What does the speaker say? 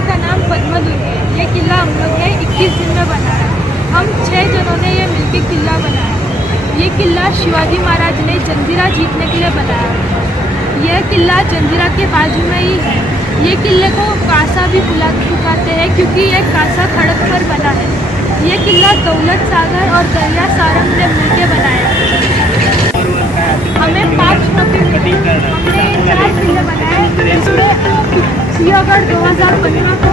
किले का नाम पद्मदुर्ग है। ये किला हम लोग ने 21 दिन में बनाया। हम 6 जनों ने ये मिलकर किला बनाया। ये किला शिवाजी महाराज ने जंजीरा जीतने के लिए बनाया। यह किला जंजीरा के बाजू में ही है। ये किले को कासा भी पुकारते हैं क्योंकि यह कासा खड़क पर बना है। ये किला दौलत सागर और दरिया सारंग ने मिलकर बनाया। हमें 5 ट्रॉफी मिली। हमने 4 किले बनाए, जिसमें सिंहगढ़ 2015 को